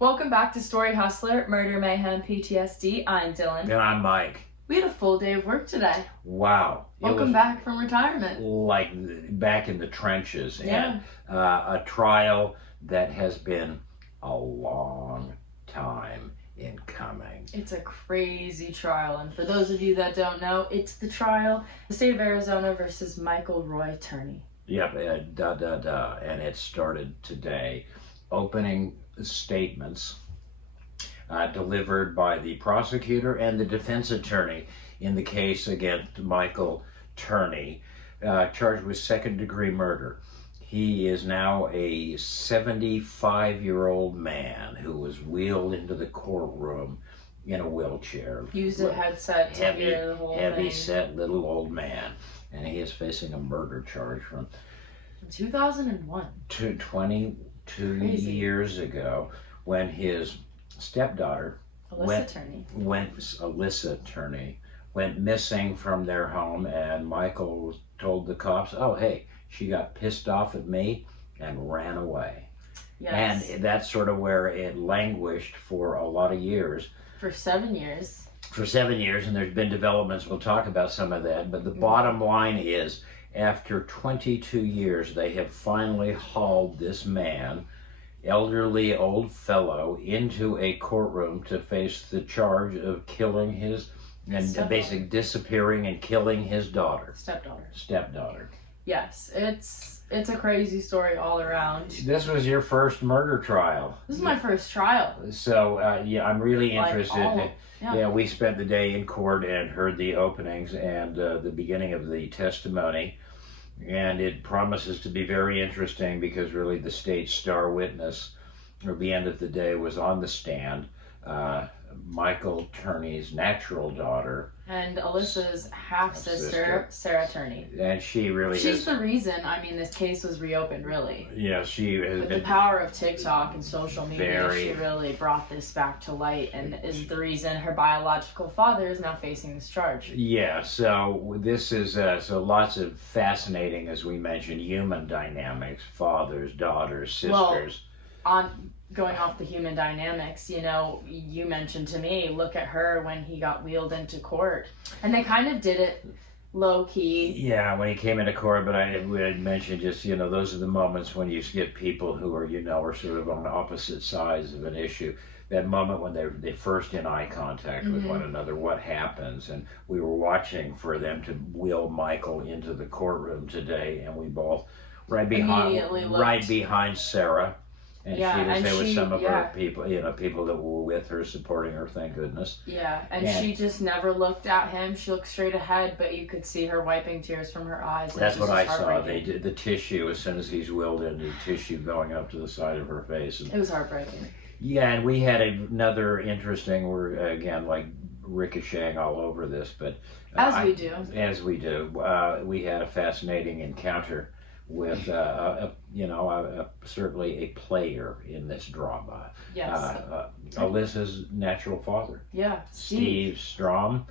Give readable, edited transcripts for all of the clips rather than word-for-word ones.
Welcome back to Story Hustler, Murder, Mayhem, PTSD. I'm Dylan. And I'm Mike. We had a full day of work today. Wow. Welcome back from retirement. Like back in the trenches. Yeah. And a trial that has been a long time in coming. It's a crazy trial, and for those of you that don't know, it's the trial, the state of Arizona versus Michael Roy Turney. Yep, and it started today. Opening statements delivered by the prosecutor and the defense attorney in the case against Michael Turney, charged with second-degree murder. He is now a 75-year-old man who was wheeled into the courtroom in a wheelchair. Used a headset to hear the whole thing. Heavy-set little old man, and he is facing a murder charge from 2001. 22 Crazy. years ago, when his stepdaughter Alyssa Turney went missing from their home, and Michael told the cops, "Oh, hey, she got pissed off at me and ran away." Yes. And that's sort of where it languished for a lot of years. For 7 years. For 7 years, and there's been developments. We'll talk about some of that. But the bottom line is, after 22 years, they have finally hauled this man, elderly old fellow, into a courtroom to face the charge of killing his, and basically disappearing and killing his daughter. Stepdaughter. Yes, it's a crazy story all around. This was your first murder trial. This is my first trial. So, yeah, I'm really interested. Yeah, we spent the day in court and heard the openings and the beginning of the testimony. And it promises to be very interesting because really the state's star witness at the end of the day was on the stand. Michael Turney's natural daughter. And Alyssa's half-sister, Sarah Turney. And she's the reason, this case was reopened, really. Yeah, she has With been the power of TikTok and social media, she very really brought this back to light and is the reason her biological father is now facing this charge. Yeah, so this is, so lots of fascinating, as we mentioned, human dynamics, fathers, daughters, sisters. Well, going off the human dynamics, you mentioned to me, look at her when he got wheeled into court. And they kind of did it low-key. Yeah, when he came into court, but I had mentioned just, those are the moments when you get people who are, are sort of on opposite sides of an issue. That moment when they're first in eye contact with one another, what happens? And we were watching for them to wheel Michael into the courtroom today, and we both, right behind Sarah. And she was there with some of her people, people that were with her, supporting her, thank goodness. Yeah, and she just never looked at him. She looked straight ahead, but you could see her wiping tears from her eyes. That's what I saw. They did the tissue, as soon as he's wheeled in, the tissue going up to the side of her face. And, it was heartbreaking. Yeah, and we had another interesting, we're again like ricocheting all over this, but... As we do. We had a fascinating encounter with certainly a player in this drama. Yes. Alyssa's natural father. Yeah, Steve Strom.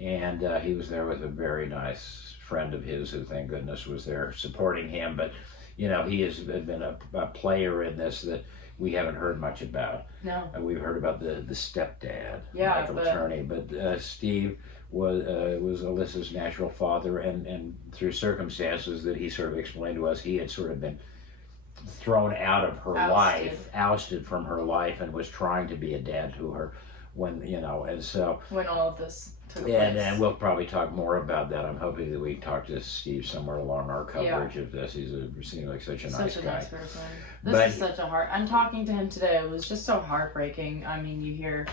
And he was there with a very nice friend of his who, thank goodness, was there supporting him. But, he has been a player in this that we haven't heard much about. No. We've heard about the stepdad, Michael Turney, but Steve was Alyssa's natural father, and through circumstances that he sort of explained to us, he had sort of been thrown out of her life, ousted from her life, and was trying to be a dad to her when when all of this took place. And we'll probably talk more about that. I'm hoping that we talk to Steve somewhere along our coverage of this. He seems like such a nice guy. Nice person. This is such a I'm talking to him today. It was just so heartbreaking. You hear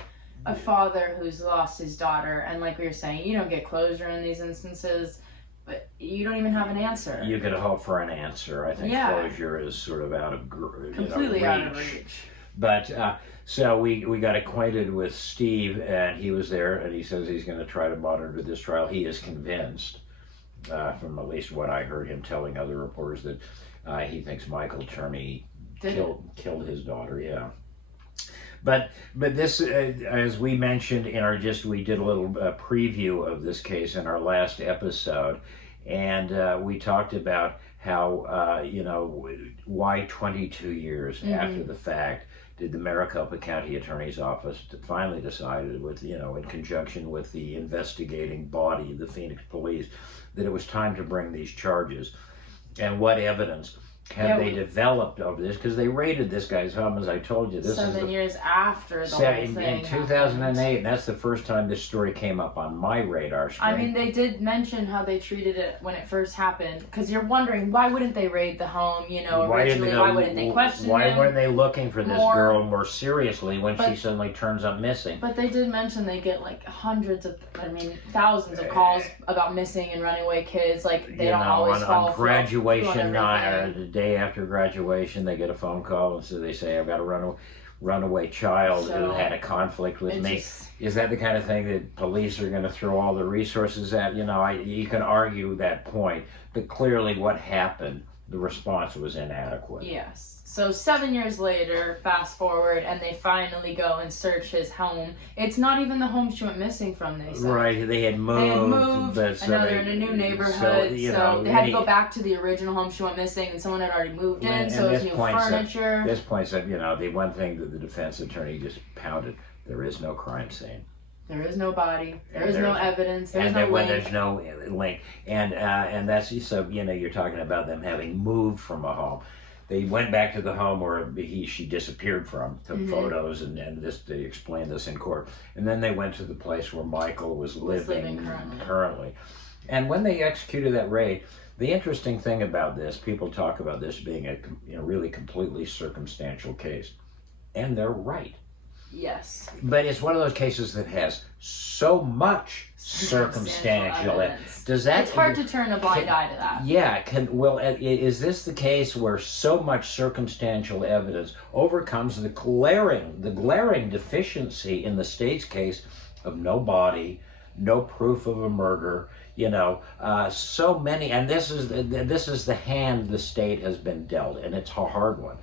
a father who's lost his daughter, and like we were saying, you don't get closure in these instances, but you don't even have an answer. You could hope for an answer. I think closure is sort of out of completely out of reach. But so we got acquainted with Steve, and he was there, and he says he's going to try to monitor this trial. He is convinced, from at least what I heard him telling other reporters, that he thinks Michael Turney killed his daughter. Yeah. But this, as we mentioned in we did a little preview of this case in our last episode, and we talked about how, why 22 years after the fact did the Maricopa County Attorney's Office finally decided, with in conjunction with the investigating body, the Phoenix Police, that it was time to bring these charges. And what evidence have they developed over this? Because they raided this guy's home, as I told you. This 7 years after the whole thing in 2008, and that's the first time this story came up on my radar screen. I mean, they did mention how they treated it when it first happened, because you're wondering, why wouldn't they raid the home, originally, why wouldn't they question him? Why weren't they looking for this girl more seriously when she suddenly turns up missing? But they did mention they get like thousands of calls about missing and running away kids, like they don't always follow on graduation night, the day after graduation, they get a phone call and so they say, I've got a runaway child who had a conflict with me. Is that the kind of thing that police are going to throw all the resources at? You can argue that point, but clearly what happened, the response was inadequate. Yes. So 7 years later, fast forward, and they finally go and search his home. It's not even the home she went missing from, they said. Right, they had moved. I know they're in a new neighborhood, so they had to go back to the original home she went missing, and someone had already moved in, so it was new furniture. This point said, the one thing that the defense attorney just pounded, there is no crime scene. There is no body. There is no evidence. There's no link. When there's no link, and that's so you're talking about them having moved from a home. They went back to the home where she disappeared from, took photos, and they explained this in court. And then they went to the place where Michael was living currently. And when they executed that raid, the interesting thing about this, people talk about this being a really completely circumstantial case, and they're right. Yes. But it's one of those cases that has so much circumstantial evidence. It's hard to turn a blind eye to that. Yeah. Is this the case where so much circumstantial evidence overcomes the glaring deficiency in the state's case of no body, no proof of a murder? So many, and this is the hand the state has been dealt, and it's a hard one.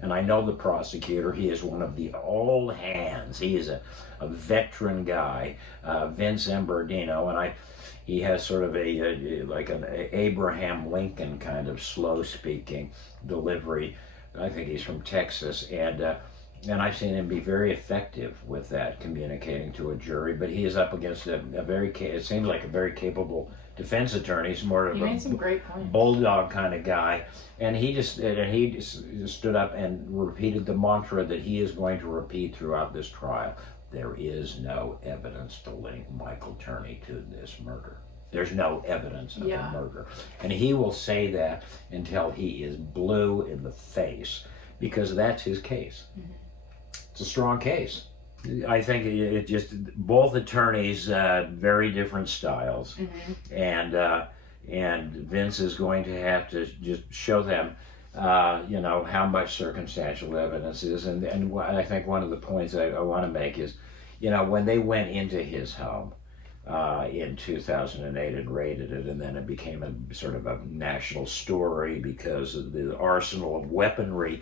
And I know the prosecutor, he is one of the old hands. He is a veteran guy, Vince Emberdino, and he has sort of an Abraham Lincoln kind of slow-speaking delivery. I think he's from Texas, and I've seen him be very effective with that, communicating to a jury. But he is up against it seems like a very capable defense attorney. He's more of a bulldog kind of guy, and he just stood up and repeated the mantra that he is going to repeat throughout this trial. There is no evidence to link Michael Turney to this murder. There's no evidence of a murder. And he will say that until he is blue in the face, because that's his case. Mm-hmm. It's a strong case. I think it just, both attorneys, very different styles. Mm-hmm. And Vince is going to have to just show them, how much circumstantial evidence is. And I think one of the points I want to make is, when they went into his home in 2008 and raided it, and then it became a sort of a national story because of the arsenal of weaponry,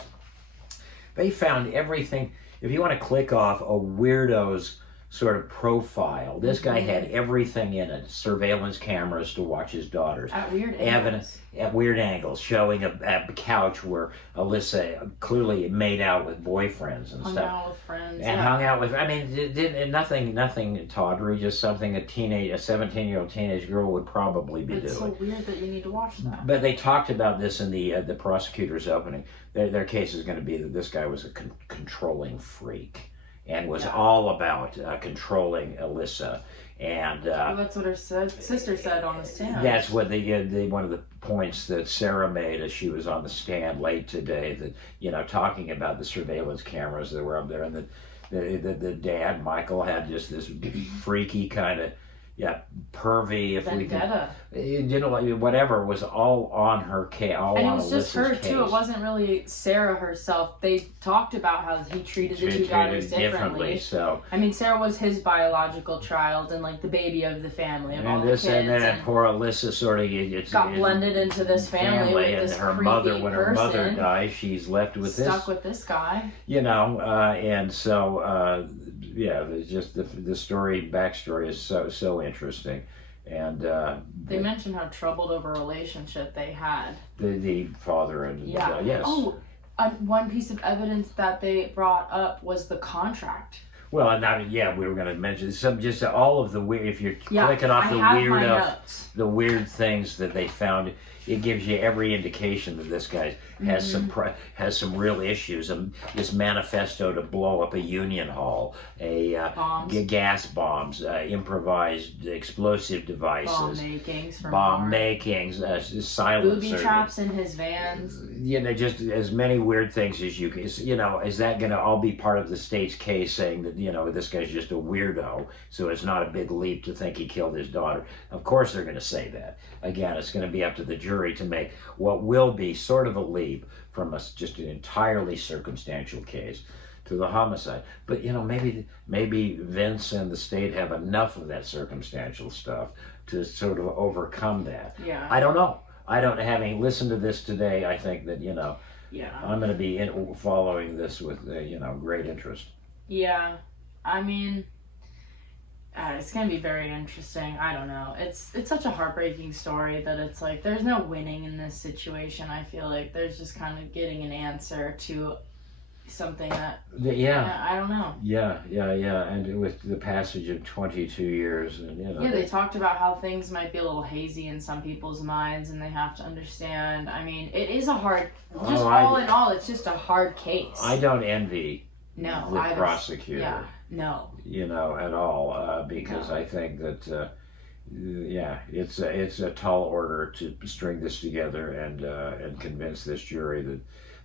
they found everything. If you want to click off a weirdo's sort of profile, this guy had everything in it. Surveillance cameras to watch his daughters. At weird angles. At weird angles, showing a couch where Alyssa clearly made out with boyfriends and hung stuff. Hung out with friends. And hung out with, nothing tawdry, just something a 17-year-old teenage girl would probably be doing. It's so weird that you need to watch that. But they talked about this in the prosecutor's opening. Their case is going to be that this guy was a controlling freak and was all about controlling Alyssa. And that's what her sister said on the stand. That's what one of the points that Sarah made as she was on the stand late today, that talking about the surveillance cameras that were up there, and the dad Michael had just this freaky kind of pervy, vendetta. Whatever was all on her case, all and on it was just her case. too. It wasn't really Sarah herself. They talked about how he treated the two daughters differently. So I mean, Sarah was his biological child and like the baby of the family of all the kids. And then poor Alyssa sort of got blended into this family with and this her mother. When her mother dies, she's left with stuck with this guy. And so. It's just the backstory is so interesting, and they mentioned how troubled of a relationship they had. The father and yes. Oh, one piece of evidence that they brought up was the contract. Well, and I mean, yeah, we were going to mention some, just all of the weird. If you're Yeah, clicking off I the have my weird, notes. the weird things that they found, it gives you every indication that this guy has some real issues. This manifesto to blow up a union hall, gas bombs, improvised explosive devices, bomb makings, silencers, booby traps in his vans. You know, just as many weird things as you can. You know, is that going to all be part of the state's case, saying that, you know, this guy's just a weirdo, so it's not a big leap to think he killed his daughter? Of course they're going to say that. Again, it's going to be up to the jury to make what will be sort of a leap from just an entirely circumstantial case to the homicide. But, you know, maybe Vince and the state have enough of that circumstantial stuff to sort of overcome that. Yeah. I don't know. Having listened to this today, I think that, you know, yeah, I'm going to be following this with, you know, great interest. Yeah. I mean, it's going to be very interesting. I don't know. It's such a heartbreaking story that it's like there's no winning in this situation. I feel like there's just kind of getting an answer to something that, I don't know. Yeah, and with the passage of 22 years, and you know. Yeah, they talked about how things might be a little hazy in some people's minds, and they have to understand. I mean, it is a hard. Just all in all, it's just a hard case. I don't envy. The prosecutor. Yeah. No. You know, at all, because I think that. It's a tall order to string this together and convince this jury that.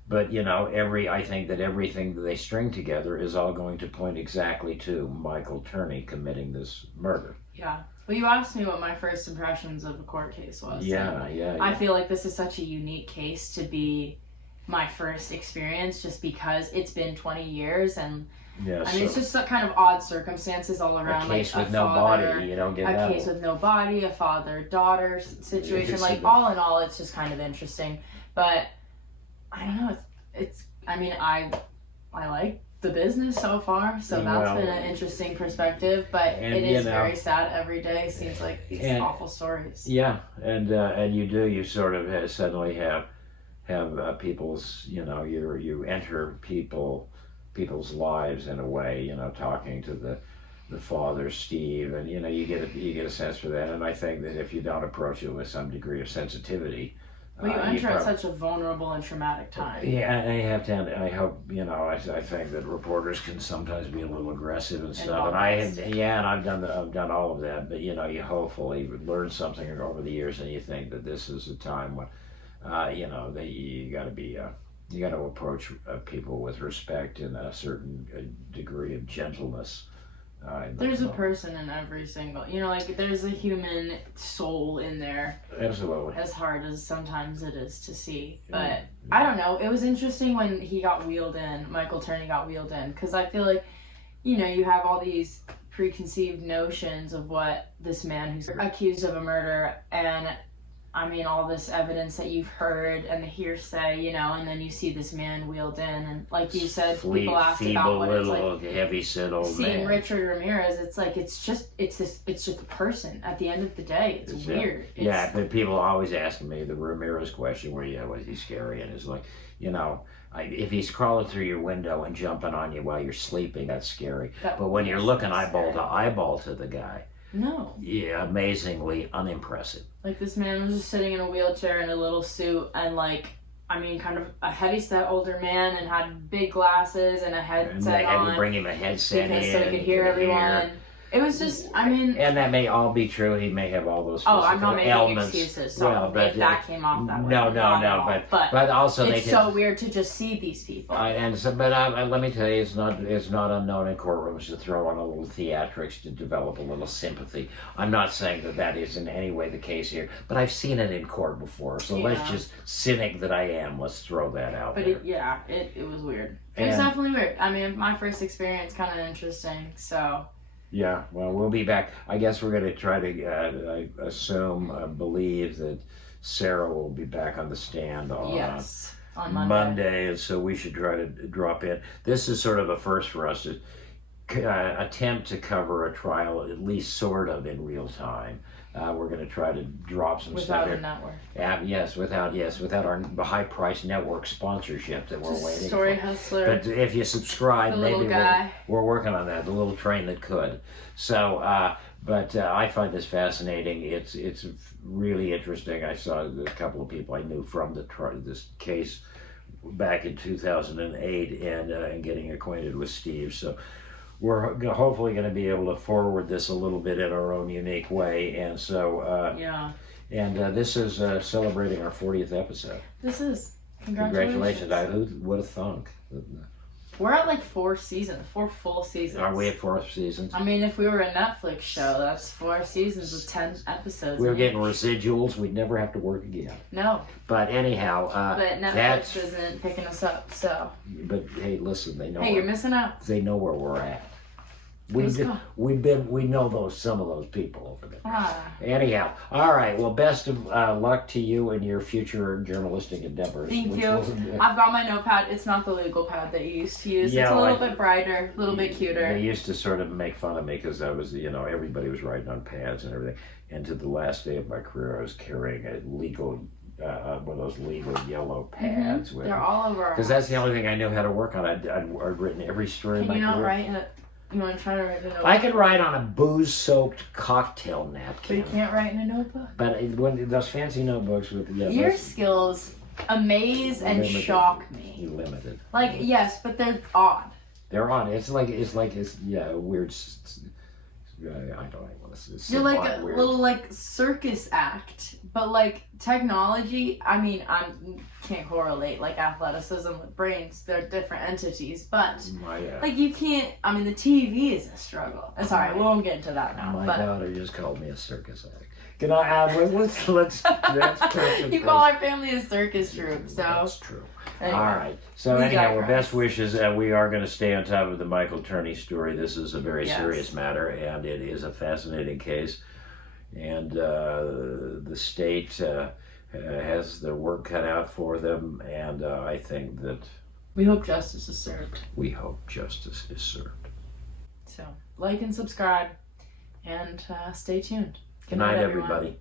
But, you know, I think that everything that they string together is all going to point exactly to Michael Turney committing this murder. Yeah. Well, you asked me what my first impressions of a court case was. Yeah. I feel like this is such a unique case to be my first experience just because it's been 20 years and it's just kind of odd circumstances all around. A case with no body, you don't get that. A case with no body, a father-daughter situation. Like, all in all, it's just kind of interesting. But I don't know. I like the business so far, so that's been an interesting perspective. But it is very sad every day. Seems like these awful stories. Yeah, and you sort of suddenly have people's, you know, you enter people's lives in a way, you know, talking to the father, Steve, and you know, you get a sense for that. And I think that if you don't approach it with some degree of sensitivity. Well, you enter at such a vulnerable and traumatic time. Yeah, and you have to. I hope, you know. I think that reporters can sometimes be a little aggressive and stuff. And I've done all of that. But you know, you hopefully learn something over the years, and you think that this is a time when, you know, that you got to approach people with respect and a certain degree of gentleness. There's a person in every single, you know, like there's a human soul in there. Absolutely. As hard as sometimes it is to see. But I don't know. It was interesting when he got wheeled in, Michael Turney got wheeled in, because I feel like, you know, you have all these preconceived notions of what this man who's accused of a murder, and I mean, all this evidence that you've heard and the hearsay, you know, and then you see this man wheeled in, and like you said, people asked about what it's like. Heavy-set old seeing man. Richard Ramirez, it's like it's just a person. At the end of the day, it's weird. But people always ask me the Ramirez question, where was he scary? And it's like, you know, if he's crawling through your window and jumping on you while you're sleeping, that's scary. But when you're looking eyeball to eyeball to the guy. No. Yeah, amazingly unimpressive. Like, this man was just sitting in a wheelchair in a little suit and, like, I mean, kind of a heavy-set older man, and had big glasses and a headset on. And they had to bring him a headset so he could hear everyone. It was just, I mean... And that may all be true. He may have all those physical I'm not making ailments. excuses. So if that came off that way. No. But also it's so weird to just see these people. Let me tell you, it's not unknown in courtrooms to throw on a little theatrics to develop a little sympathy. I'm not saying that is in any way the case here, but I've seen it in court before. So let's just, cynic that I am, let's throw that out there. It was weird. It was definitely weird. I mean, my first experience, kind of interesting, so... Yeah, well, we'll be back. I guess we're going to try to believe that Sarah will be back on the stand on Monday. And so we should try to drop in. This is sort of a first for us. attempt to cover a trial at least sort of in real time. We're going to try to drop some without stuff a network. Without our high-priced network sponsorship that we're waiting Story for. hustler. But if you subscribe, The maybe little guy. we're working on that. The little train that could. So, but I find this fascinating. It's really interesting. I saw a couple of people I knew from this case back in 2008, and getting acquainted with Steve. So. We're hopefully going to be able to forward this a little bit in our own unique way, and so this is celebrating our 40th episode. This is congratulations. Who would have thunk? We're at like 4 full seasons. Are we at 4 seasons? I mean, if we were a Netflix show, that's 4 seasons with 10 episodes. We were getting residuals. We'd never have to work again. No. But anyhow, but Netflix isn't picking us up, so. But hey, listen, they know. Hey, you're missing out. They know where we're at. We know some of those people over there. Anyhow, all right. Well, best of luck to you and your future journalistic endeavors. Thank you. I've got my notepad. It's not the legal pad that you used to use. Yeah, it's a little bit brighter, a little bit cuter. They used to sort of make fun of me because I was, everybody was writing on pads and everything. And to the last day of my career, I was carrying a legal. One of those legal yellow pads. They're all over. Because that's the only thing I knew how to work on. I'd written every story of my career. Can you not write it? You want to try to write in a notebook? I could write on a booze-soaked cocktail napkin. But you can't write in a notebook? But when those fancy notebooks with... Your skills amaze and shock me. Limited. Like, yes, but they're odd. They're odd. It's weird... I don't even want to say. You're like a little like circus act, but like technology. I mean, I can't correlate like athleticism with brains. They're different entities, but like you can't. I mean, the TV is a struggle. Sorry, we won't get into that now. My daughter just called me a circus act. Can I add? Let's. That's perfect. You call our family a circus troupe, so that's true. Anyway, all right. So anyhow, well, best wishes. We are going to stay on top of the Michael Turney story. This is a very serious matter, and it is a fascinating case. And the state has their work cut out for them, and I think that we hope justice is served. We hope justice is served. So like and subscribe, and stay tuned. Good night, everybody.